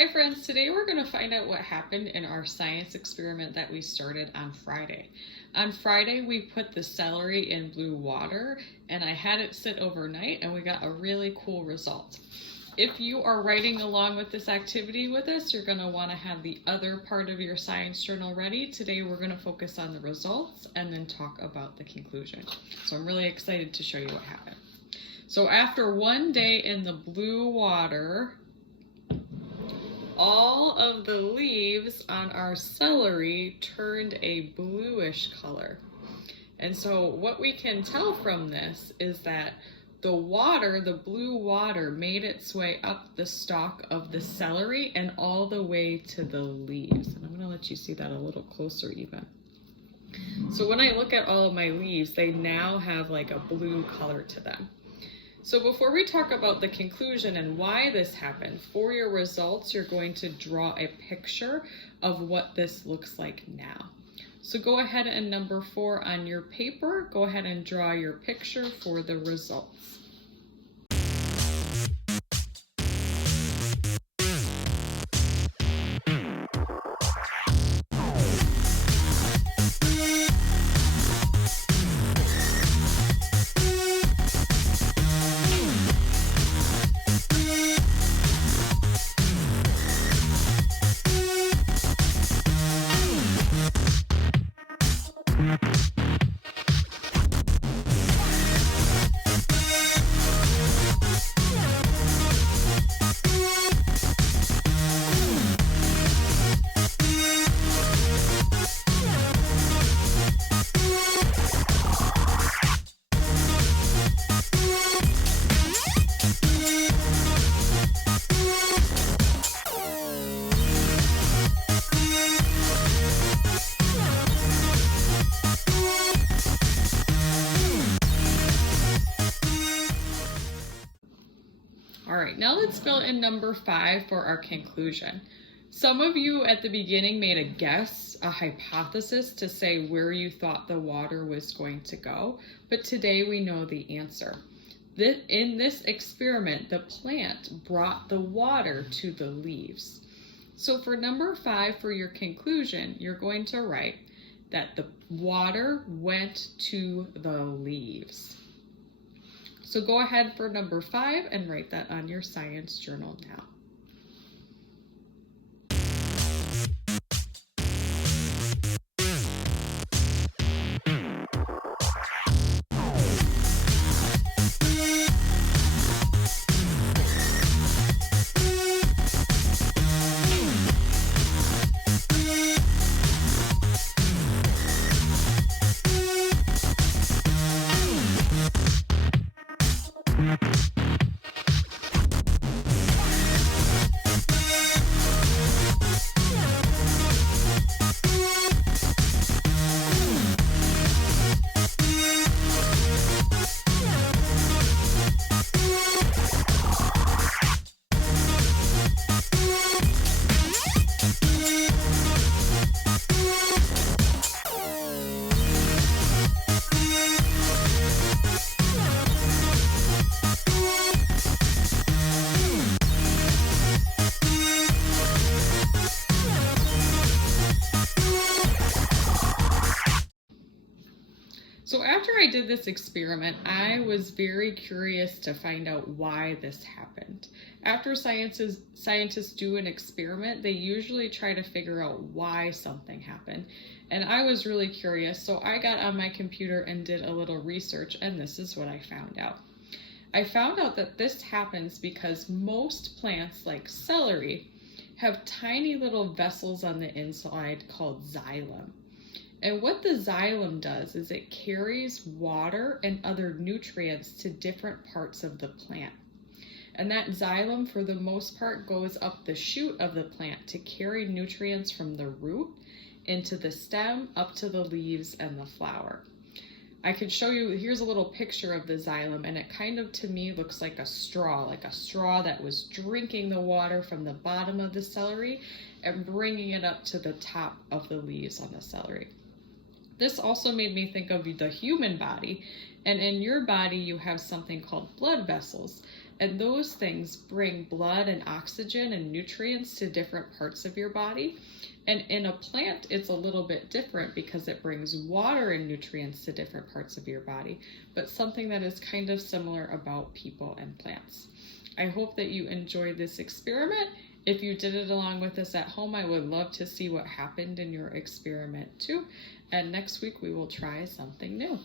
Hi friends, today we're going to find out what happened in our science experiment that we started on Friday. On Friday we put the celery in blue water and I had it sit overnight and we got a really cool result. If you are writing along with this activity with us, you're going to want to have the other part of your science journal ready. Today we're going to focus on the results and then talk about the conclusion. So I'm really excited to show you what happened. So after one day in the blue water, all of the leaves on our celery turned a bluish color. And so what we can tell from this is that the water, the blue water, made its way up the stalk of the celery and all the way to the leaves. And I'm going to let you see that a little closer even. So when I look at all of my leaves, they now have like a blue color to them. So before we talk about the conclusion and why this happened, for your results, you're going to draw a picture of what this looks like now. So go ahead and number 4 on your paper, go ahead and draw your picture for the results. All right, now let's fill in number 5 for our conclusion. Some of you at the beginning made a guess, a hypothesis to say where you thought the water was going to go, but today we know the answer. In this experiment, the plant brought the water to the leaves. So for number 5 for your conclusion, you're going to write that the water went to the leaves. So go ahead for number 5 and write that on your science journal now. So after I did this experiment, I was very curious to find out why this happened. After scientists do an experiment, they usually try to figure out why something happened. And I was really curious, so I got on my computer and did a little research, and this is what I found out. I found out that this happens because most plants, like celery, have tiny little vessels on the inside called xylem. And what the xylem does is it carries water and other nutrients to different parts of the plant. And that xylem, for the most part, goes up the shoot of the plant to carry nutrients from the root into the stem, up to the leaves and the flower. I could show you, here's a little picture of the xylem, and it kind of, to me, looks like a straw that was drinking the water from the bottom of the celery and bringing it up to the top of the leaves on the celery. This also made me think of the human body, and in your body you have something called blood vessels, And those things bring blood and oxygen and nutrients to different parts of your body. And in a plant, it's a little bit different because it brings water and nutrients to different parts of your body, but something that is kind of similar about people and plants. I hope that you enjoyed this experiment. If you did it along with us at home, I would love to see what happened in your experiment too. And next week we will try something new.